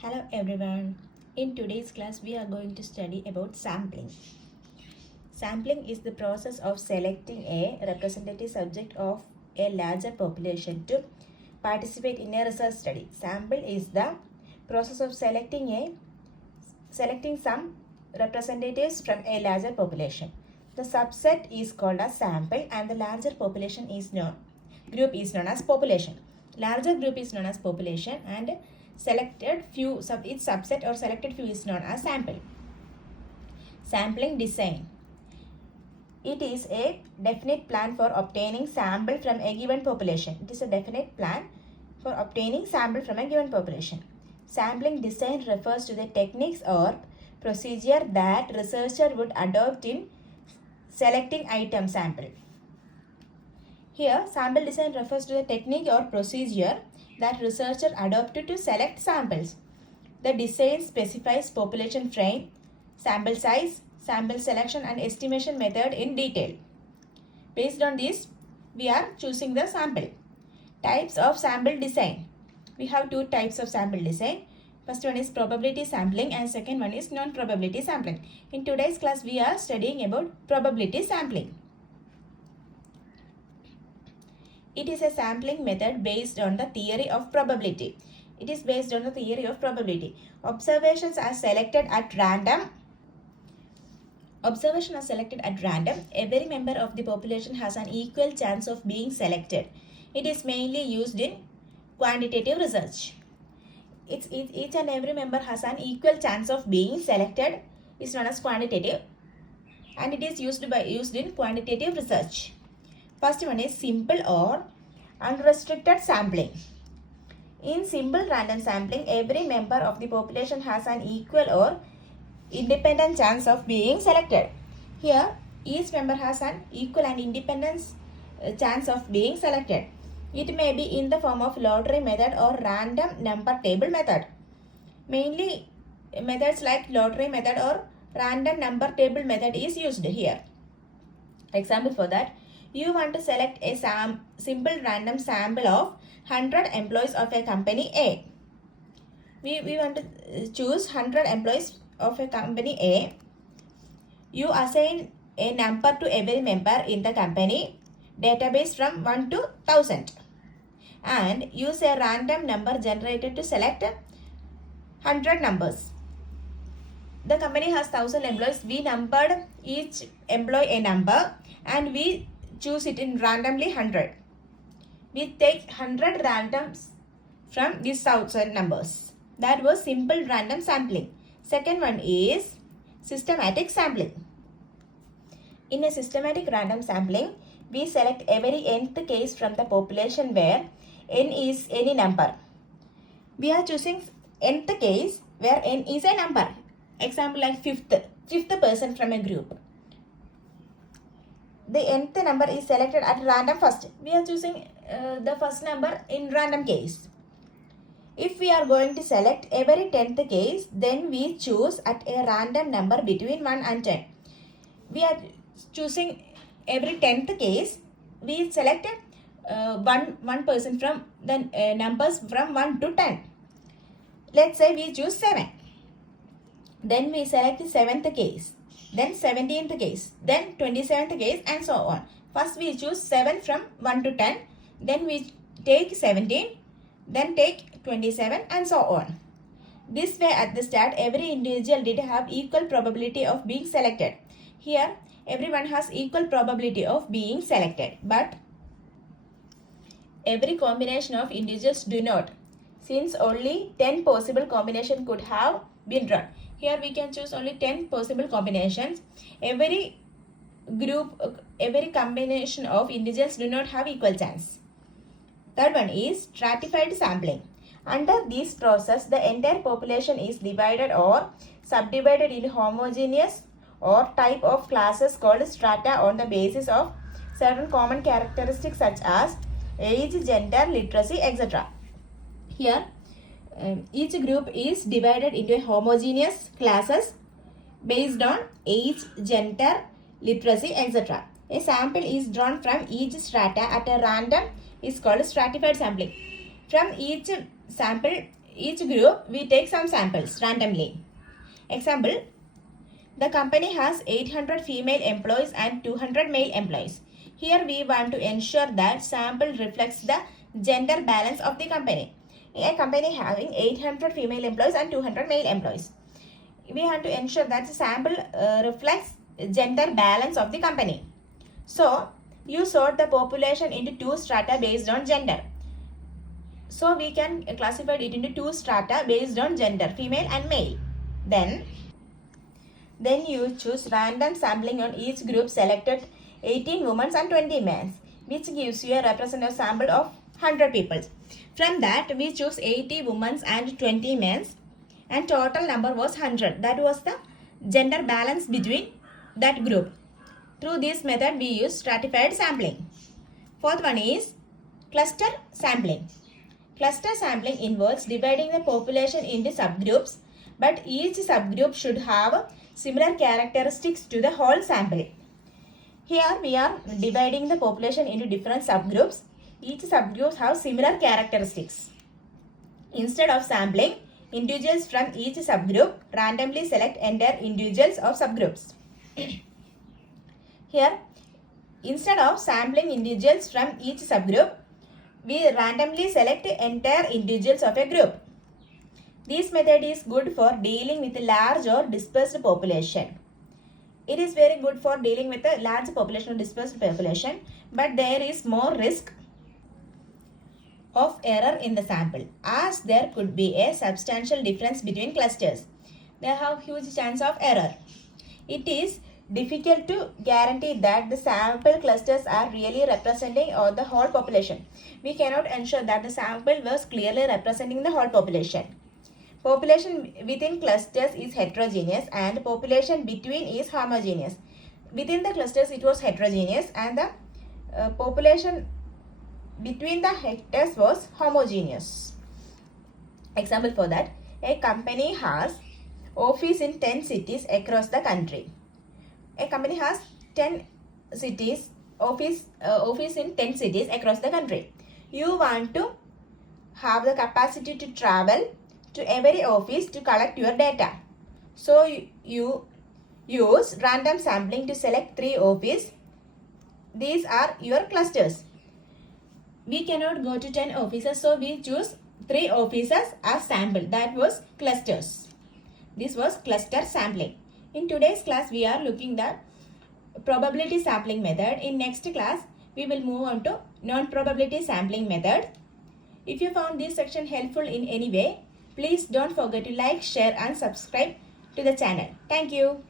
Hello everyone. In today's class we are going to study about sampling. Sampling is the process of selecting a representative subject of a larger population to participate in a research study. Sample is the process of selecting some representatives from a larger population. The subset is called as sample and the larger group is known as population. Larger group is known as population and its subset or selected few is known as sample. Sampling design. It is a definite plan for obtaining sample from a given population. It is a definite plan for obtaining sample from a given population. Sampling design refers to the techniques or procedure that researcher would adopt in selecting item sample. Here, sample design refers to the technique or procedure that researcher adopted to select samples. The design specifies population frame, sample size, sample selection and estimation method in detail. Based on this, we are choosing the sample. Types of sample design. We have two types of sample design. First one is probability sampling and second one is non-probability sampling. In today's class, we are studying about probability sampling. It is a sampling method based on the theory of probability. It is based on the theory of probability. Observations are selected at random. Every member of the population has an equal chance of being selected. It is mainly used in quantitative research. Each and every member has an equal chance of being selected is known as quantitative and it is used in quantitative research. First one is simple or unrestricted sampling. In simple random sampling, every member of the population has an equal or independent chance of being selected. Here, each member has an equal and independent chance of being selected. It may be in the form of lottery method or random number table method. Mainly, methods like lottery method or random number table method is used here. Example for that, you want to select a simple random sample of 100 employees of a company A. We want to choose 100 employees of a company A. You assign a number to every member in the company database from 1 to 1000 and use a random number generated to select 100 numbers. The company has 1000 employees. We numbered each employee a number and we choose it in randomly 100. We take 100 randoms from these 1000 numbers. That was simple random sampling. Second one is systematic sampling. In a systematic random sampling, we select every nth case from the population where n is any number. We are choosing nth case where n is a number. Example like fifth person from a group. The nth number is selected at random first. We are choosing the first number in random case. If we are going to select every 10th case, then we choose at a random number between 1 and 10. We are choosing every 10th case, we select one person from the numbers from 1 to 10. Let's say we choose 7. Then we select the 7th case, then 17th case, then 27th case and so on. First we choose 7 from 1 to 10, then we take 17, then take 27 and so on. This way at the start every individual did have equal probability of being selected. Here everyone has equal probability of being selected, but every combination of individuals do not, since only 10 possible combinations could have been drawn. Here we can choose only 10 possible combinations. Every combination of individuals do not have equal chance. Third one is stratified sampling. Under this process, the entire population is divided or subdivided into homogeneous or type of classes called strata on the basis of certain common characteristics such as age, gender, literacy, etc. Here, each group is divided into homogeneous classes based on age, gender, literacy, etc. A sample is drawn from each strata at a random is called stratified sampling. From each sample, each group we take some samples randomly. Example, the company has 800 female employees and 200 male employees. Here we want to ensure that sample reflects the gender balance of the company. A company having 800 female employees and 200 male employees. We have to ensure that the sample reflects gender balance of the company. So, you sort the population into two strata based on gender. So, we can classify it into two strata based on gender, female and male. Then you choose random sampling on each group selected 18 women and 20 men, which gives you a representative sample of 100 people. From that, we choose 80 women and 20 men, and total number was 100. That was the gender balance between that group. Through this method, we use stratified sampling. Fourth one is cluster sampling. Cluster sampling involves dividing the population into subgroups, but each subgroup should have similar characteristics to the whole sample. Here we are dividing the population into different subgroups. Each subgroup has similar characteristics. Instead of sampling individuals from each subgroup, randomly select entire individuals of subgroups. Here, instead of sampling individuals from each subgroup, we randomly select entire individuals of a group. This method is good for dealing with a large or dispersed population. It is very good for dealing with a large population or dispersed population, but there is more risk of error in the sample, as there could be a substantial difference between clusters. They have huge chance of error. It is difficult to guarantee that the sample clusters are really representing the whole population. We cannot ensure that the sample was clearly representing the whole population. Population within clusters is heterogeneous and population between is homogeneous. Within the clusters it was heterogeneous and the population between the hectares was homogeneous. Example for that, a company has office in 10 cities across the country. A company has 10 cities, office in 10 cities across the country. You want to have the capacity to travel to every office to collect your data. So you use random sampling to select 3 offices. These are your clusters. We cannot go to 10 offices, so we choose 3 offices as sample. That was clusters. This was cluster sampling. In today's class, we are looking the probability sampling method. In next class, we will move on to non-probability sampling method. If you found this section helpful in any way, please don't forget to like, share and subscribe to the channel. Thank you.